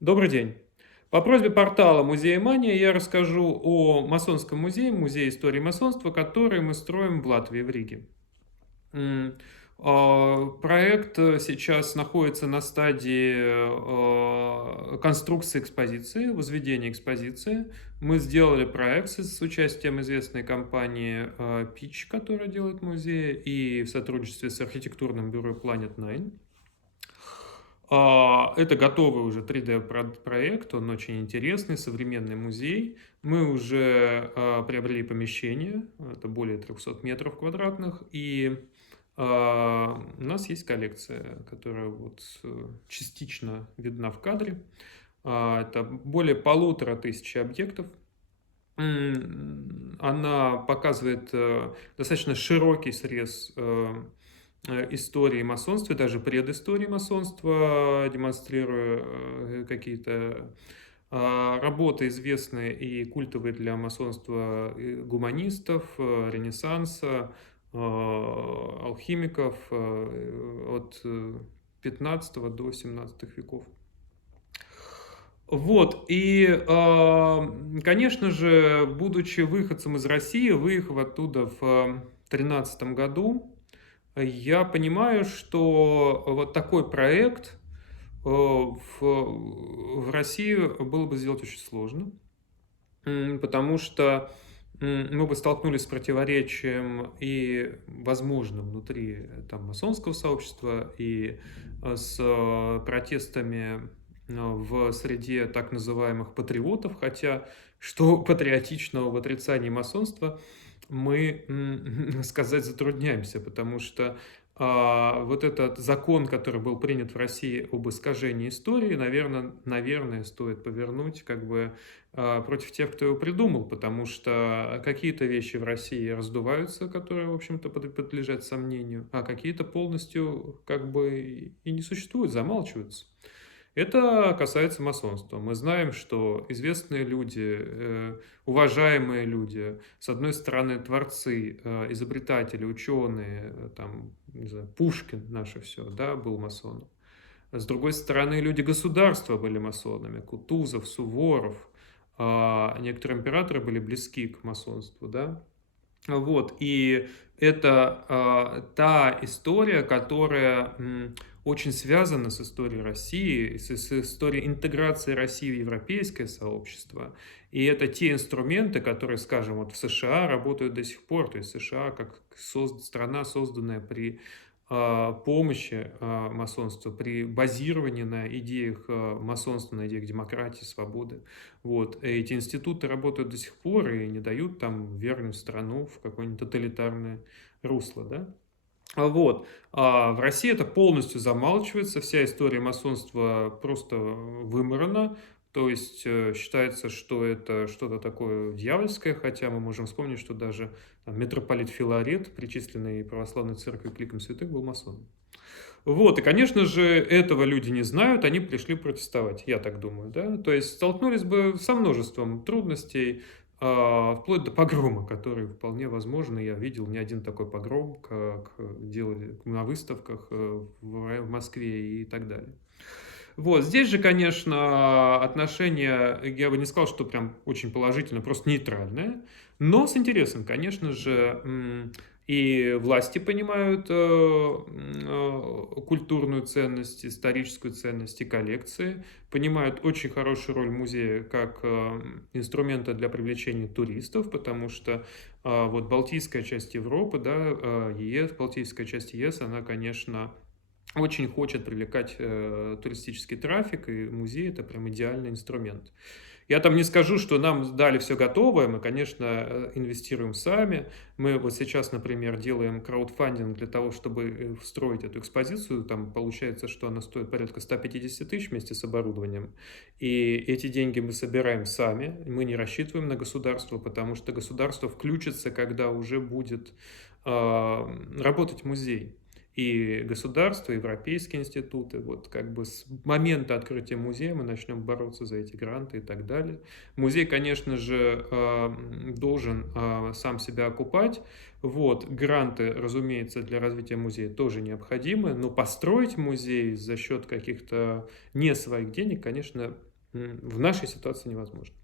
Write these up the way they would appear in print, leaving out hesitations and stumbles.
Добрый день. По просьбе портала «Музей Мания» я расскажу о масонском музее, музее истории масонства, который мы строим в Латвии, в Риге. Проект сейчас находится на стадии конструкции экспозиции, возведения экспозиции. Мы сделали проект с участием известной компании Pitch, которая делает музей, и в сотрудничестве с архитектурным бюро Planet Nine. Это готовый уже 3D-проект, он очень интересный, современный музей. Мы уже приобрели помещение, это более 300 метров квадратных, и у нас есть коллекция, которая вот частично видна в кадре. Это более 1500 объектов. Она показывает достаточно широкий срез истории масонства, даже предыстории масонства, демонстрируя какие-то работы известные и культовые для масонства гуманистов, Ренессанса, алхимиков от 15 до 17 веков. Вот, и, конечно же, будучи выходцем из России, выехав оттуда в 2013 году, я понимаю, что вот такой проект в России было бы сделать очень сложно, потому что мы бы столкнулись с противоречием и, возможно, внутри там, масонского сообщества, и с протестами в среде так называемых патриотов, хотя что патриотичного в отрицании масонства мы сказать затрудняемся, потому что вот этот закон, который был принят в России об искажении истории, наверное, стоит повернуть как бы против тех, кто его придумал, потому что какие-то вещи в России раздуваются, которые, в общем-то, подлежат сомнению, а какие-то полностью как бы и не существуют, замалчиваются. Это касается масонства. Мы знаем, что известные люди, уважаемые люди, с одной стороны, творцы, изобретатели, ученые, там, не знаю, Пушкин наше все, да, был масоном. С другой стороны, люди государства были масонами, Кутузов, Суворов, некоторые императоры были близки к масонству, да. Вот, и это та история, которая очень связана с историей России, с историей интеграции России в европейское сообщество. И это те инструменты, которые, скажем, вот в США работают до сих пор. То есть США как страна, созданная при помощи масонства, при базировании на идеях масонства, на идеях демократии, свободы. Вот. Эти институты работают до сих пор и не дают там вернуть страну в какое-нибудь тоталитарное русло, да? Вот. А в России это полностью замалчивается, вся история масонства просто вымарана, то есть считается, что это что-то такое дьявольское, хотя мы можем вспомнить, что даже там, митрополит Филарет, причисленный православной церкви к ликам святых, был масоном. Вот, и, конечно же, этого люди не знают, они пришли протестовать, я так думаю, да. То есть столкнулись бы со множеством трудностей, вплоть до погрома, который вполне возможно. Я видел не один такой погром, как делали на выставках в Москве и так далее. Вот, здесь же, конечно, отношение, я бы не сказал, что прям очень положительно, просто нейтральное, но с интересом, конечно же, и власти понимают культурную ценность, историческую ценность и коллекции, понимают очень хорошую роль музея как инструмента для привлечения туристов, потому что вот Балтийская часть Европы, да, ЕС, Балтийская часть ЕС, она, конечно, очень хочет привлекать туристический трафик, и музей это прям идеальный инструмент. Я там не скажу, что нам дали все готовое, мы, конечно, инвестируем сами. Мы вот сейчас, например, делаем краудфандинг для того, чтобы встроить эту экспозицию. Там получается, что она стоит порядка 150 тысяч вместе с оборудованием. И эти деньги мы собираем сами, мы не рассчитываем на государство, потому что государство включится, когда уже будет работать музей. И государство, и европейские институты, вот как бы с момента открытия музея мы начнем бороться за эти гранты и так далее. Музей, конечно же, должен сам себя окупать. Вот, гранты, разумеется, для развития музея тоже необходимы, но построить музей за счет каких-то не своих денег, конечно, в нашей ситуации невозможно.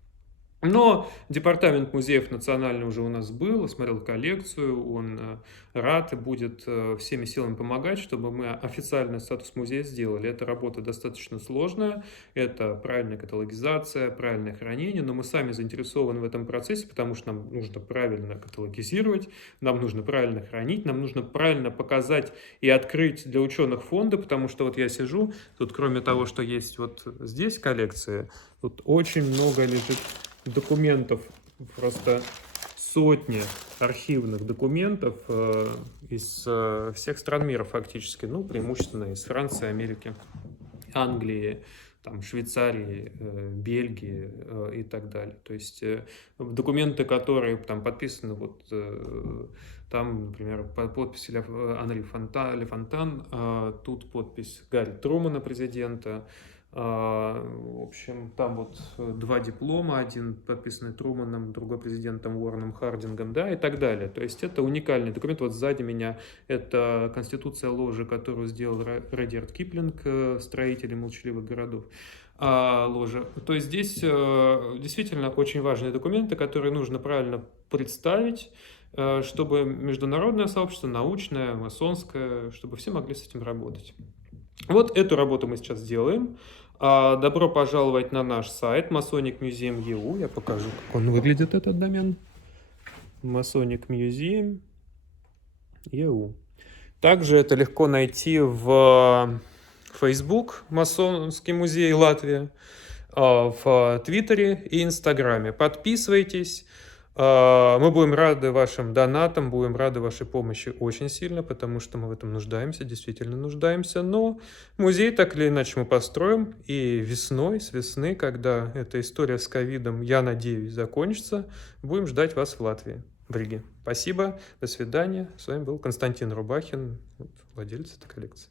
Но департамент музеев национальный уже у нас был, смотрел коллекцию, он рад и будет всеми силами помогать, чтобы мы официальный статус музея сделали. Эта работа достаточно сложная, это правильная каталогизация, правильное хранение, но мы сами заинтересованы в этом процессе, потому что нам нужно правильно каталогизировать, нам нужно правильно хранить, нам нужно правильно показать и открыть для ученых фонды, потому что вот я сижу, тут кроме того, что есть вот здесь коллекция, тут очень много лежит документов, просто сотни архивных документов из всех стран мира фактически, ну, преимущественно из Франции, Америки, Англии, там, Швейцарии, Бельгии и так далее. То есть документы, которые там подписаны, вот там, например, подпись Анри Фонтан, тут подпись Гарри Трумана, президента. В общем, там вот 2 диплома, один подписанный Труманом, другой президентом Уорреном Хардингом, да, и так далее. То есть это уникальный документ. Вот сзади меня это Конституция ложи, которую сделал Редьярд Киплинг, строитель молчаливых городов. Ложа. То есть здесь действительно очень важные документы, которые нужно правильно представить, чтобы международное сообщество, научное, масонское, чтобы все могли с этим работать. Вот эту работу мы сейчас делаем. Добро пожаловать на наш сайт Masonic Museum EU. Я покажу, как он выглядит, этот домен. Masonic Museum EU. Также это легко найти в Facebook Масонский музей Латвия, в Твиттере и Инстаграме. Подписывайтесь. Мы будем рады вашим донатам, будем рады вашей помощи очень сильно, потому что мы в этом нуждаемся, действительно нуждаемся. Но музей так или иначе мы построим, и весной, с весны, когда эта история с ковидом, я надеюсь, закончится, будем ждать вас в Латвии, в Риге. Спасибо, до свидания. С вами был Константин Рубахин, владелец этой коллекции.